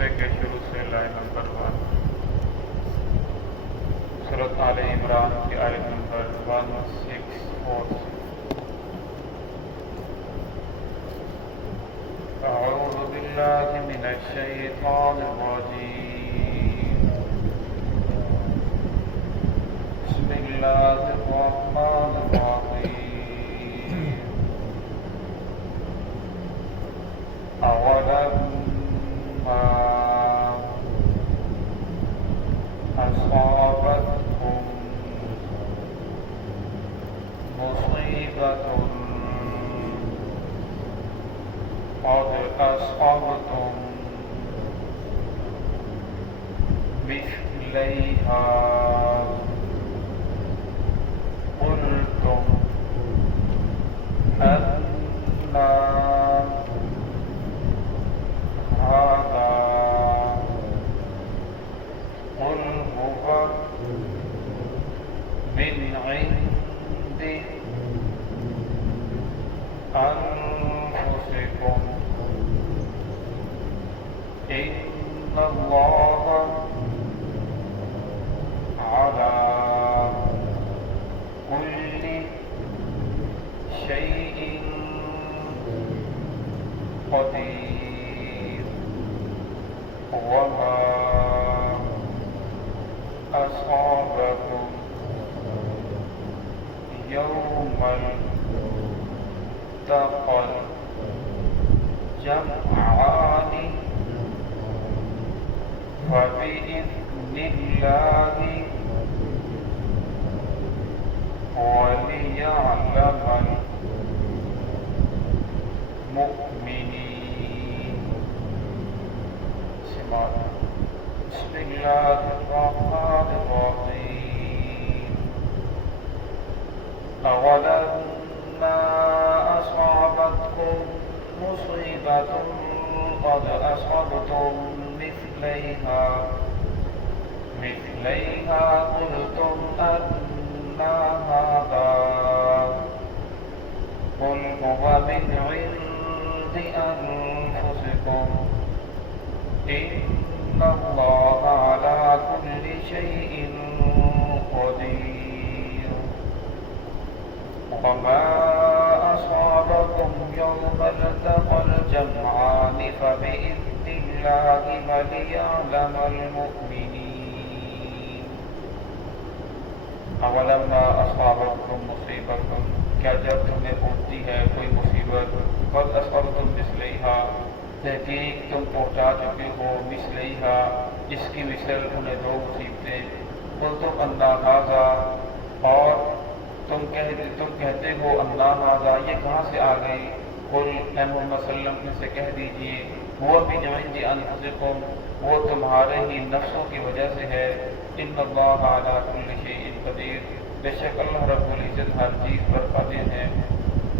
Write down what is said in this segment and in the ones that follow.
صفحے کے شروع سے لائن نمبر 1 سورۃ آل عمران کی آیت نمبر 164 اعوذ باللہ من الشیطان الرجیم بسم اللہ الرحمن الرحیم اولما أصابتكم مصيبة قد أصبتم مثليها قلتم أنى هذا قل هو من عند أنفسكم إن الله على كل شيء قدير وما أصابكم يوم التقى الجمعان فبإذن الله وليعلم المؤمنين. بسم الله الرحمن الرحيم أولما أصابتكم مصيبة قد أصبتم مثليها قلتم أنى هذا قل هو من عند أنفسكم إن الله على كل شيء قدير وما أصابكم يوم التقى الجمعان فبإذن الله وليعلم المؤمنين. أولما أصابتكم مصيبة کیا جب تمہیں پہنچتی ہے کوئی مصیبت قد أصبتم مثليها تحقیق تم پہنچا چکے ہو مثلیہا اس کی مثل انہیں دو مصیبتیں قلتم أنى هذا اور تم کہتے ہو أنى هذا یہ کہاں سے آ گئی قل اے محمد صلی اللہ علیہ وسلم سے کہہ دیجئے وہ من عند انفسکم وہ تمہارے ہی نفسوں کی وجہ سے ہے ان اللہ علی کل شیء قدیر بے شک اللہ رب العزت ہر چیز پر قادر ہے.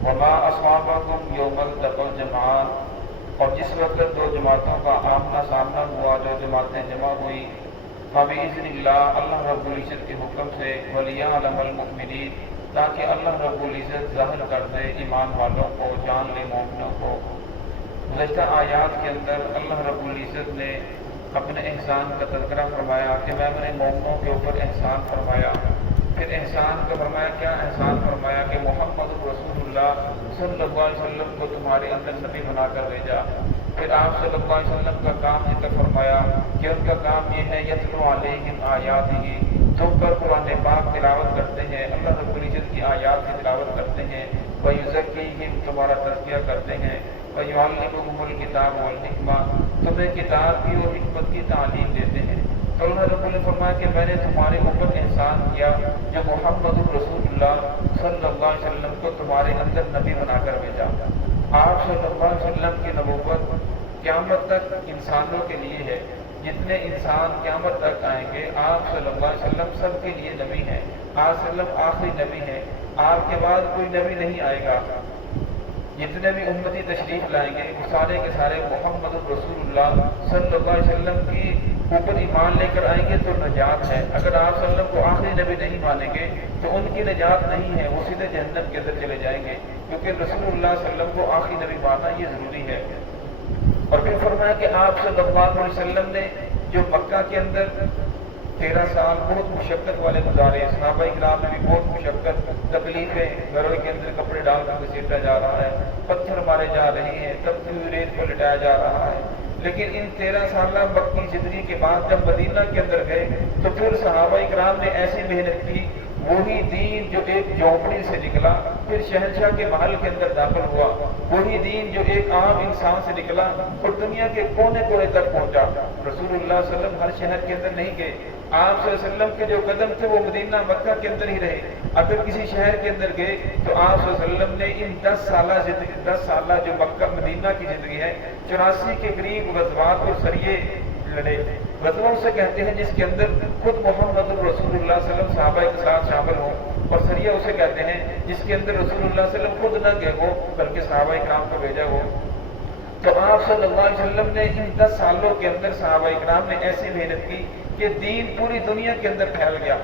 وما اصابکم یوم التقى الجمعان اور جس وقت دو جماعتوں کا آمنا سامنا ہوا جو جماعتیں جمع ہوئی فبإذن اللہ اللہ رب العزت کے حکم سے وليعلم المؤمنین تاکہ اللہ رب العزت ظاہر کر دے ایمان والوں کو جان لے مومنوں کو. گزشتہ آیات کے اندر اللہ رب العزت نے اپنے احسان کا تذکرہ فرمایا کہ میں نے مومنوں کے اوپر احسان فرمایا. پھر احسان کا فرمایا کیا احسان فرمایا کہ محمد رسول اللہ صلی اللہ علیہ وسلم کو تمہارے اندر نبی بنا کر بھیجا. پھر آپ صلی اللہ علیہ وسلم کا کام ذکر فرمایا کہ ان کا کام یہ ہے یتلو علیہم آیاتہ تم پر قرآن پاک تلاوت کرتے ہیں اللہ رب العزت کی آیات کی تلاوت کرتے ہیں وَيُزَكِّيهِمْ تمہارا تزکیہ کرتے ہیں وَيُعَلِّمُهُمُ الْكِتَابَ وَالْحِکْمَةَ تمہیں کتاب کی اور حکمت کی تعلیم دیتے ہیں. تو اللہ رب نے فرمایا کہ میں نے تمہارے اوپر احسان کیا جو محمد رسول اللہ صلی اللہ علیہ وسلم کو تمہارے اندر نبی بنا کر بھیجا. آپ صلی اللہ علیہ وسلم کی نبوت قیامت تک انسانوں کے لیے ہے. جتنے انسان قیامت تک آئیں گے آپ صلی اللہ علیہ وسلم سب کے لیے نبی ہیں. آپ صلی اللہ علیہ وسلم آخری نبی ہیں. آپ کے بعد کوئی نبی نہیں آئے گا. جتنے بھی امتی تشریف لائیں گے وہ سارے کے سارے محمد رسول اللہ صلی اللہ علیہ وسلم کی اوپر ایمان لے کر آئیں گے تو نجات ہے. اگر آپ صلی اللہ علیہ وسلم کو آخری نبی نہیں مانیں گے تو ان کی نجات نہیں ہے, وہ سیدھے جہنم کے اندر چلے جائیں گے, کیونکہ رسول اللہ صلی اللہ علیہ وسلم کو آخری نبی ماننا یہ ضروری ہے. اور پھر فرمایا کہ آپ صلی اللہ علیہ وسلم نے جو مکہ کے اندر 13 سال بہت مشقت والے گزارے، صحابہ کرام نے بھی بہت مشقت تکلیفیں، گھروں کے اندر کپڑے ڈال کر گھسیٹا جا رہا ہے، پتھر مارے جا رہے ہیں، تب بھی ریت پر لٹایا جا رہا ہے، لیکن ان 13 سالہ مکی زندگی کے بعد جب مدینہ کے اندر گئے تو پھر صحابہ کرام نے ایسی محنت کی، وہی دین جو ایک جھونپڑی سے نکلا پھر شہنشاہ کے محل کے اندر داخل ہوا، وہی دین جو ایک عام انسان سے نکلا اور دنیا کے کونے کونے تک پہنچا۔ رسول اللہ صلی اللہ علیہ وسلم ہر شہر کے اندر نہیں گئے، آپ صلی اللہ علیہ وسلم کے جو قدم تھے وہ مدینہ مکہ کے اندر ہی رہے۔ اگر کسی شہر کے اندر گئے تو آپ صلی اللہ علیہ وسلم نے ان 10 سالہ جو مکہ مدینہ کی زندگی ہے، 84 کے قریب غزوات اور سریے لڑے۔ غزوہ سے کہتے ہیں جس کے اندر خود محمد رسول اللہ صلی اللہ علیہ وسلم صحابہ کے ساتھ شامل ہوں، اور سریہ اسے کہتے ہیں جس کے اندر رسول اللہ صلی اللہ علیہ وسلم خود نہ گئے ہو بلکہ صحابہ کرام کو بھیجا ہو۔ تو آپ صلی اللہ علیہ وسلم نے ان 10 سالوں کے اندر صحابہ کرام نے ایسی محنت کی کہ دین پوری دنیا کے اندر پھیل گیا۔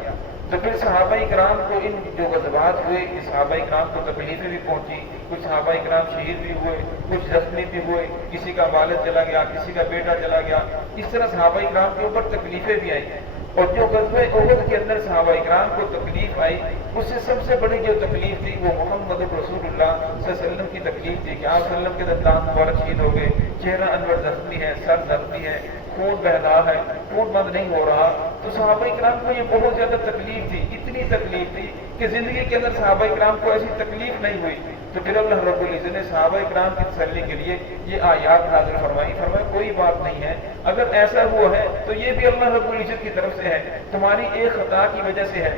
تو پھر صحابہ کرام کو ان جو غزوات ہوئے، صحابہ کرام کو تکلیفیں بھی پہنچی، کچھ صحابہ کرام شہید بھی ہوئے، کچھ زخمی بھی ہوئے، کسی کا والد چلا گیا، کسی کا بیٹا چلا گیا، اس طرح صحابہ کرام کے اوپر تکلیفیں بھی آئی۔ اور جو غزوہ احد کے اندر صحابہ کرام کو تکلیف آئی، اس سے سب سے بڑی جو تکلیف تھی وہ محمد رسول اللہ صلی اللہ علیہ وسلم کی تکلیف تھی کہ آپ صلی اللہ علیہ وسلم کے دندان مبارک شہید ہو گئے، چہرہ انور زخمی ہے، سر زخمی ہے، خون بہ رہا ہے، خون بند نہیں ہو رہا۔ تو صحابہ کرام کو یہ بہت زیادہ تکلیف تھی، اتنی تکلیف تھی کہ زندگی کے اندر صحابہ کرام کو ایسی تکلیف نہیں ہوئی۔ تو پھر اللہ رب العزت نے صحابہ کرام کی تسلی کے لیے یہ آیات نازل فرمائی، فرمایا کوئی بات نہیں ہے، اگر ایسا ہوا ہے تو یہ بھی اللہ رب العزت کی طرف سے ہے، تمہاری ایک خطا کی وجہ سے ہے۔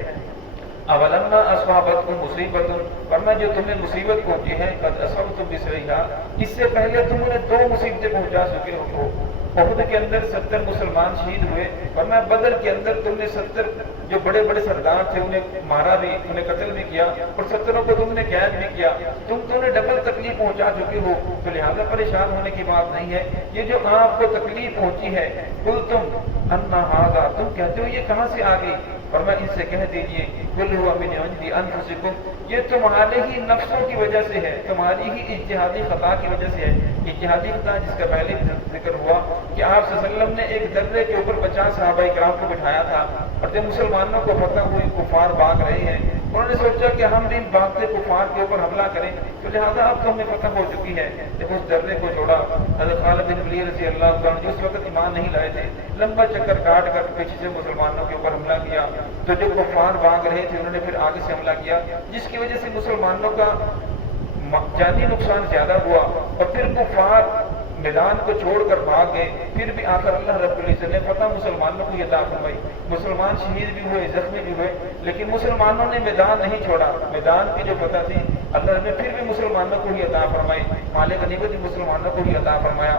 اولما اصابتکم مصیبت، فرمایا جو تمہیں مصیبت پہنچی ہے، قد اصبتم مثلھا، اس سے پہلے تم نے 2 مصیبتیں پہنچا چکے ہو۔ احد کے اندر 70 مسلمان شہید ہوئے، فرمایا بدر کے اندر تم نے 70 جو بڑے بڑے سردار تھے انہیں مارا بھی، انہیں قتل بھی کیا، اور 70 کو تم نے قید بھی کیا، تم نے ڈبل تکلیف پہنچا چکے ہو، تو لہٰذا پریشان ہونے کی بات نہیں ہے۔ یہ جو آپ کو تکلیف پہنچی ہے، قلتم ان ھذا، تم کہتے ہو یہ کہاں سے آ گئی؟ فرمایا ان سے کہہ دیجئے قل هو من عند انفسکم، یہ تمہارے ہی نفسوں کی وجہ سے ہے، تمہاری ہی اجتہادی خطا کی وجہ سے ہے۔ اجتہادی خطا جس کا پہلے ذکر ہوا کہ آپ صلی اللہ علیہ وسلم نے ایک درے کے اوپر 50 صحابہ کرام کو بٹھایا تھا، اور جب مسلمانوں کو فتح ہوئی، کفار بھاگ رہے ہیں، انہوں نے سوچا کہ ہم ان بھاگتے کفار کے اوپر حملہ کریں، تو لہٰذا اب تو ہمیں فتح ہو چکی ہے۔ جب اس درے کو چھوڑا، حضرت خالد بن ولید رضی اللہ عنہ جو اس وقت ایمان نہیں لائے تھے، لمبا چکر کاٹ کر پیچھے سے مسلمانوں کے اوپر حملہ کیا، تو جو کفار بھاگ رہے تھے انہوں نے پھر آگے سے حملہ کیا، جس کی وجہ سے مسلمانوں کا جانی نقصان زیادہ ہوا، اور پھر کفار میدان کو چھوڑ کر بھاگ گئے۔ پھر بھی آخر اللہ رب العزت نے فتح مسلمانوں کو عطا فرمائی، مسلمان شہید بھی ہوئے، زخمی بھی ہوئے، لیکن مسلمانوں نے میدان نہیں چھوڑا، میدان کی جو فتح تھی اللہ نے پھر بھی مسلمانوں کو ہی عطا فرمائی، مال غنیمت بھی مسلمانوں کو ہی عطا فرمایا۔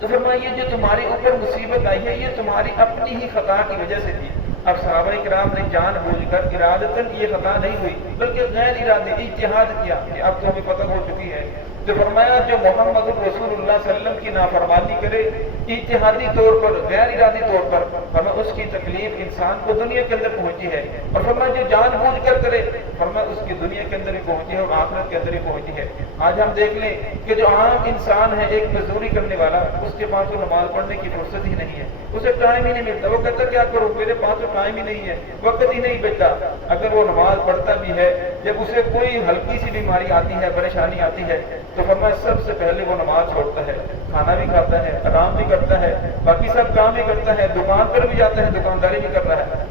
تو فرمایا یہ جو تمہاری اوپر مصیبت آئی ہے یہ تمہاری اپنی ہی خطا کی وجہ سے تھی۔ اب صحابہ کرام نے جان بوجھ کر ارادتاً یہ خطا نہیں ہوئی بلکہ غیر ارادی اجتہاد کیا کہ اب تو ہمیں پتہ ہو چکی ہے، تو فرمایا جو محمد رسول اللہ صلی اللہ علیہ وسلم کی نافرمانی کرے اجتہادی طور پر، غیر ارادی طور پر، فرمایا اس کی تکلیف انسان کو دنیا کے اندر پہنچی ہے، اور فرمایا جو جان بوجھ کر کرے فرمایا اس کی دنیا کے اندر ہی پہنچی ہے اور آخرت کے اندر ہی پہنچی ہے۔ آج ہم دیکھ لیں کہ جو عام انسان ہے، ایک مزدوری کرنے والا، اس کے پاس تو نماز پڑھنے کی فرصت ہی نہیں ہے، اسے ٹائم ہی نہیں ملتا، وہ کہتا کیا کروں، میرے پاس تو ٹائم ہی نہیں ہے، وقت ہی نہیں بچتا۔ اگر وہ نماز پڑھتا بھی ہے، جب اسے کوئی ہلکی سی بیماری آتی ہے، پریشانی آتی ہے، تو فرمایا سب سے پہلے وہ نماز چھوڑتا ہے، کھانا بھی کھاتا ہے، آرام بھی کرتا ہے، باقی سب کام بھی کرتا ہے، دکان پر بھی جاتا ہے، دکانداری بھی کر رہا ہے،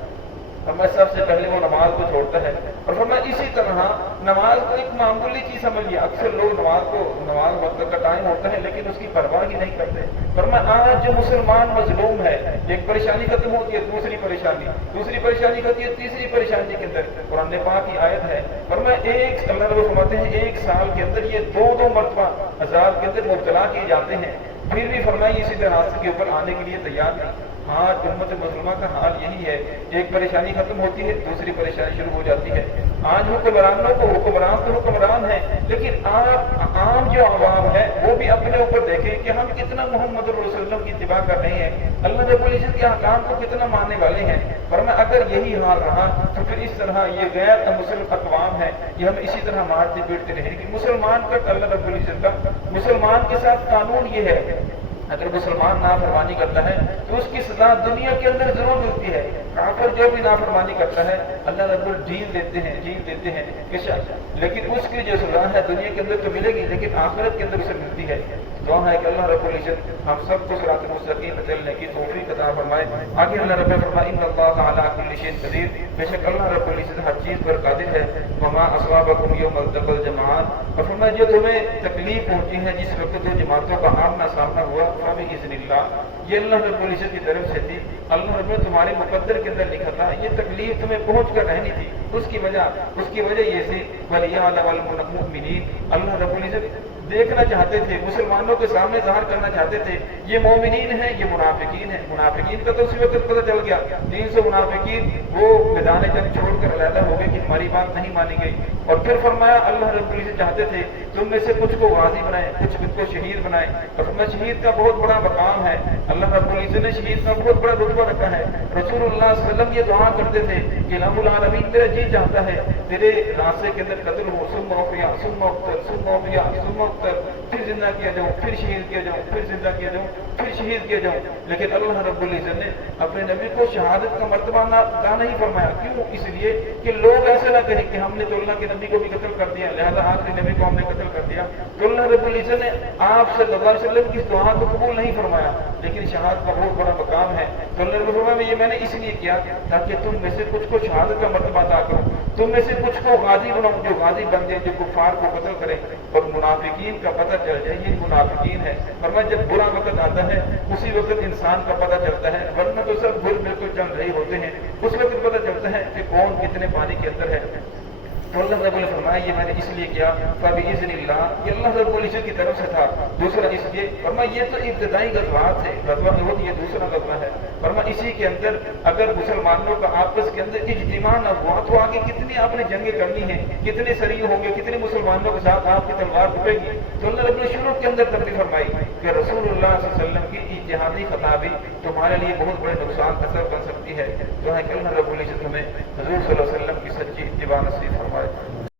فرمایا سب سے پہلے وہ نماز کو چھوڑتا ہے۔ اور فرمایا اسی طرح نماز کو ایک معمولی چیز سمجھ لیا، اکثر لوگ نماز وقت کا ٹائم ہوتا ہے لیکن اس کی پرواہ ہی نہیں کرتے۔ فرمایا آج جو مسلمان مظلوم ہے، ایک پریشانی ختم ہوتی ہے، دوسری پریشانی ہوتی ہے، تیسری پریشانی کے اندر قرآن پاک کی آیت ہے، فرمایا ایک اللہ رب فرماتے ہیں ایک سال کے اندر یہ 2 مرتبہ عذاب کے اندر مبتلا کیے جاتے ہیں، پھر بھی فرمایا اسی طرح کے اوپر آنے کے لیے تیار نہیں۔ آج امت مسلمہ کا حال یہی ہے، ایک پریشانی ختم ہوتی ہے دوسری پریشانی شروع ہو جاتی ہے۔ آج حکمرانوں کو حکمران تو حکمران ہیں، لیکن آپ عام جو عوام ہے وہ بھی اپنے اوپر دیکھیں کہ ہم کتنا محمد رسول اللہ صلی اللہ علیہ وسلم کی اتباع کر رہے ہیں، اللہ رب العزت کے احکام کو کتنا ماننے والے ہیں۔ فرمایا اگر یہی حال رہا تو پھر اس طرح یہ غیر مسلم اقوام ہے، یہ ہم اسی طرح مارتے پیٹتے رہیں گے۔ مسلمان کا اللہ رب العزت کا مسلمان کے ساتھ قانون یہ ہے، اگر مسلمان نافرمانی کرتا ہے تو اس کی سزا دنیا کے اندر ضرور ملتی ہے۔ کافر جو بھی نافرمانی کرتا ہے اللہ رب الجیل دیتے ہیں کہ لیکن اس کی جو سزا ہے دنیا کے اندر تو ملے گی لیکن آخرت کے اندر اسے ملتی ہے۔ دعا ہے کہ اللہ رب العزت ہم سب کو صراط مستقیم پر چلنے کی توفیق عطا فرمائے۔ آگے اللہ رب فرمائے ان اللہ علی کل شیء قدیر، بے شک اللہ رب العزت ہر چیز پر قادر ہے۔ وما اصابکم یوم التقى الجمعان، اور فرمایا جو تمہیں تکلیف پہنچی ہے جس وقت دو جماعتوں کا آمنا سامنا ہوا فبإذن اللہ، یہ اللہ رب العزت کی طرف سے تھی، اللہ رب العزت تمہارے مقدر کے اندر لکھا تھا، یہ تکلیف تمہیں پہنچ کر رہنی تھی۔ اس کی وجہ یہ تھی وَلِيَعْلَمَ الْمُؤْمِنِينَ، اللہ رب العزت دیکھنا چاہتے تھے، مسلمانوں کے سامنے ظاہر کرنا چاہتے تھے یہ مومنین ہیں یہ منافقین ہیں۔ منافقین کا تو اسی وقت پتہ چل گیا، 300 منافقین وہ میدان جنگ چھوڑ کر علیحدہ ہو گئے کہ ہماری بات نہیں مانی گئی۔ اور پھر فرمایا اللہ رب العزت چاہتے تھے تم میں سے کچھ کو غازی بنائے کچھ کو شہید بنائے، اور فرمایا شہید کا بہت بڑا مقام ہے، اللہ رب العزت نے شہید کا بہت بڑا رتبہ رکھا ہے۔ رسول اللہ صلی اللہ علیہ وسلم یہ دعا کرتے تھے کہ رب العالمین میرا جی چاہتا ہے تیرے راستے کے اندر قتل ہو، ثم احیا ثم اقتل ثم احیا ثم اقتل، پھر زندہ کیا جاؤں پھر شہید کیا جاؤں پھر زندہ کیا جاؤں پھر شہید کیا جاؤں، لیکن اللہ رب العزت نے اپنے نبی کو شہادت کا مرتبہ عطا نہیں فرمایا۔ کیوں؟ اس لیے کہ لوگ ایسے نہ کہیں کہ ہم نے تو اللہ کے نبی کو بھی قتل کر دیا لہذا آخری نبی کو ہم نے قتل کر دیا۔ تو اللہ رب العزت نے آپ صلی اللہ علیہ وسلم کی اس دعا کو قبول نہیں فرمایا، لیکن شہادت کا بہت بڑا مقام ہے۔ تو اللہ رب العزت نے یہ میں نے اس لیے کیا تاکہ تم میں سے کچھ کو شہادت کا مرتبہ عطا کروں، تم میں سے کچھ کو غازی بناؤں جو غازی بن جائے جو کفار کو قتل کرے اور منافقین کا پتہ چل جائے یہ منافقین ہے۔ فرمایا جب برا وقت آتا ہے اسی وقت انسان کا پتہ چلتا ہے، ورنہ تو سب بھول بالکل چل رہے ہوتے ہیں، اس وقت پتہ چلتا ہے کہ کون کتنے پانی کے اندر ہے۔ تو اللہ رب العزت فرمایا یہ میں نے اس لیے کیا فبإذن اللہ، یہ اللہ رب العزت کی طرف سے تھا۔ دوسرا اس لیے فرمایا یہ تو ابتدائی غزوات ہے، غزوہ احد یہ دوسرا غزوہ ہے، فرمایا اسی کے اندر اگر مسلمانوں کا آپس کے اندر اجتماع نہ ہوا تو آگے کتنی آپ نے جنگیں کرنی ہیں، کتنے سریے ہوں گے، کتنے مسلمانوں کے ساتھ آپ کی تلوار اٹھے گی۔ تو اللہ رب العزت شروع کے اندر تقریر فرمائی کہ رسول اللہ صلی اللہ علیہ وسلم کی اجتہادی خطا بھی تمہارے لیے بہت بڑے نقصان کا سبب بن سکتی ہے۔ تو ہے کہ اللہ رب العزت ہمیں حضور صلی اللہ علیہ وسلم کی سچی اتباع نصیب فرمائے۔